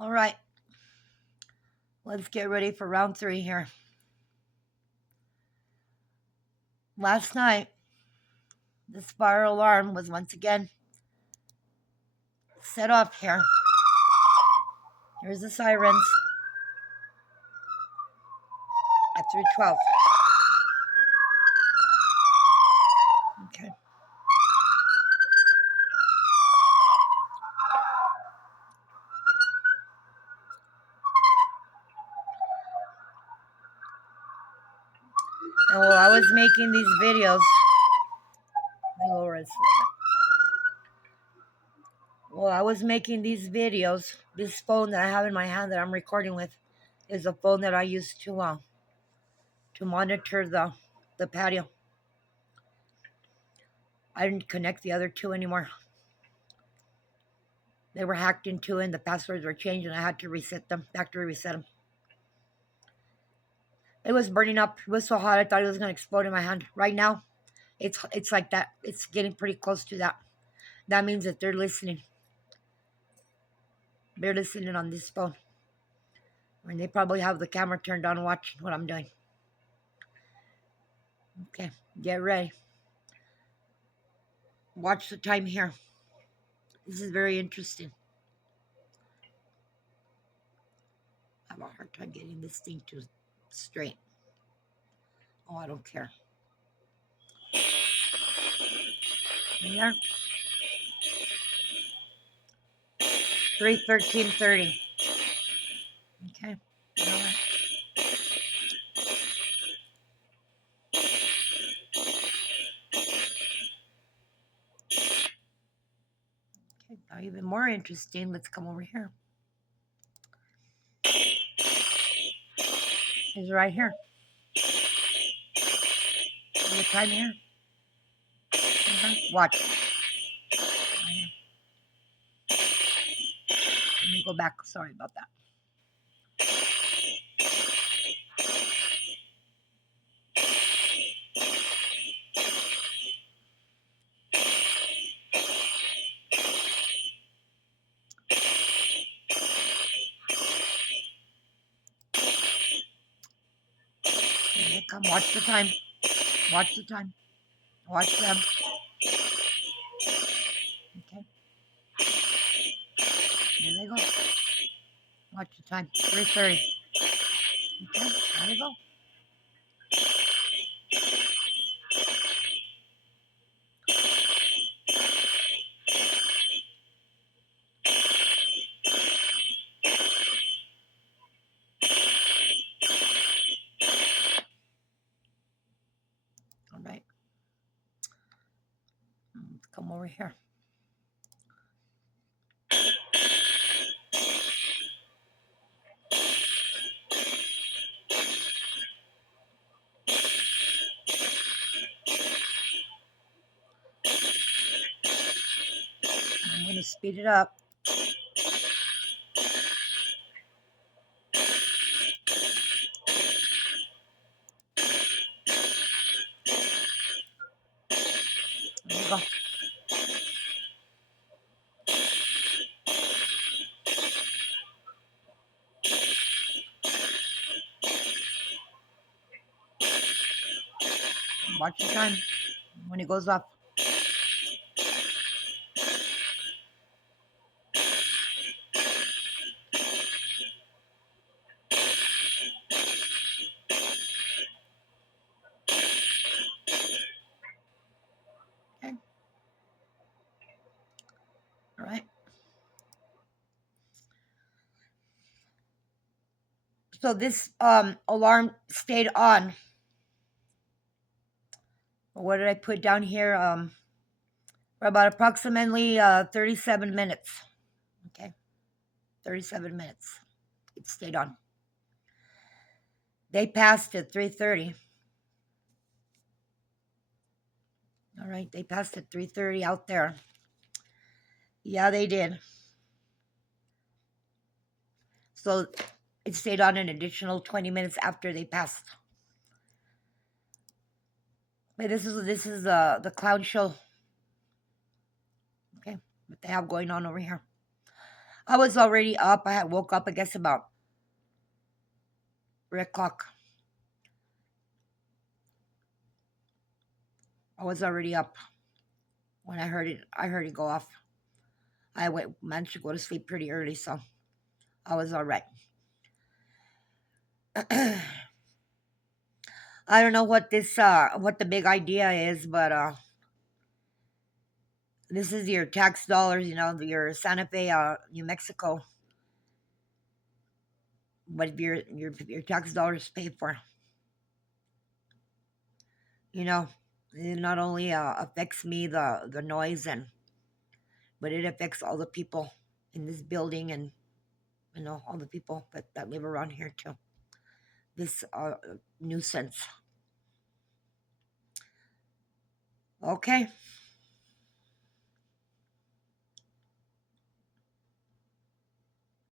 All right, let's get ready for round 3 here. Last night, this fire alarm was once again set off here. Here's the sirens at 3:12. Okay. And while I was making these videos, this phone that I have in my hand that I'm recording with is a phone that I use to monitor the patio. I didn't connect the other two anymore. They were hacked into and the passwords were changed and I had to reset them, factory reset them. It was burning up. It was so hot I thought it was going to explode in my hand. Right now, it's like that. It's getting pretty close to that. That means that they're listening. They're listening on this phone. And they probably have the camera turned on watching what I'm doing. Okay, get ready. Watch the time here. This is very interesting. I have a hard time getting this thing to straight. Oh, I don't care. There. 3:13:30. Okay. All right. Okay. Now even more interesting. Let's come over here. It's right here. The time here. Watch. Let me go back. Sorry about that. Here they come. Watch the time. Watch the time. Watch them. Okay. Here they go. Watch the time. 3:30. Okay. There they go. All right. Come over here. I'm going to speed it up. There you go. Watch the time when it goes up. Okay. All right. So this alarm stayed on. What did I put down here? For about approximately 37 minutes. Okay. 37 minutes. It stayed on. They passed at 3:30. All right, they passed at 3:30 out there. Yeah, they did. So it stayed on an additional 20 minutes after they passed. But this is the clown show. Okay, what they have going on over here. I was already up. I had woke up, I guess, about 3 o'clock. I was already up when I heard it. I heard it go off. I managed to go to sleep pretty early, so I was all right. I don't know what what the big idea is, but this is your tax dollars, your Santa Fe, New Mexico. What your tax dollars pay for? You know, it not only affects me the noise but it affects all the people in this building and all the people that live around here too. This nuisance. Okay.